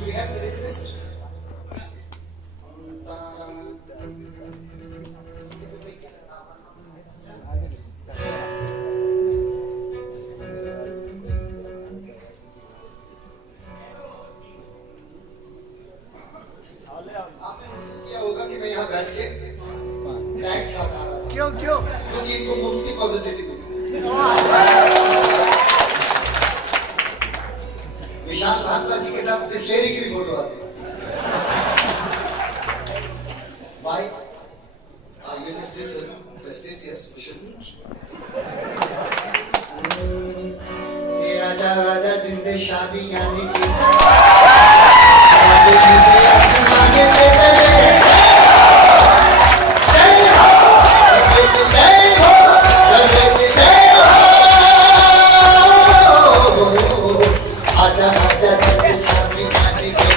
So we have the rhythmist. आपने नोटिस किया होगा कि मैं यहाँ बैठ के टैक्स लगा रहा था क्यों क्यों क्योंकि इनको मुफ्त की पब्लिसिटी मिली। विशाल भारद्वाज जी के साथ बिस्लेरी की भी फोटो आती है। Why? University is prestigious. We should. ये आजा आजा जिंदे शादी यानी की आसमाने पे जय हो जय हो जय हो आजा आजा जिंदे शादी यानी की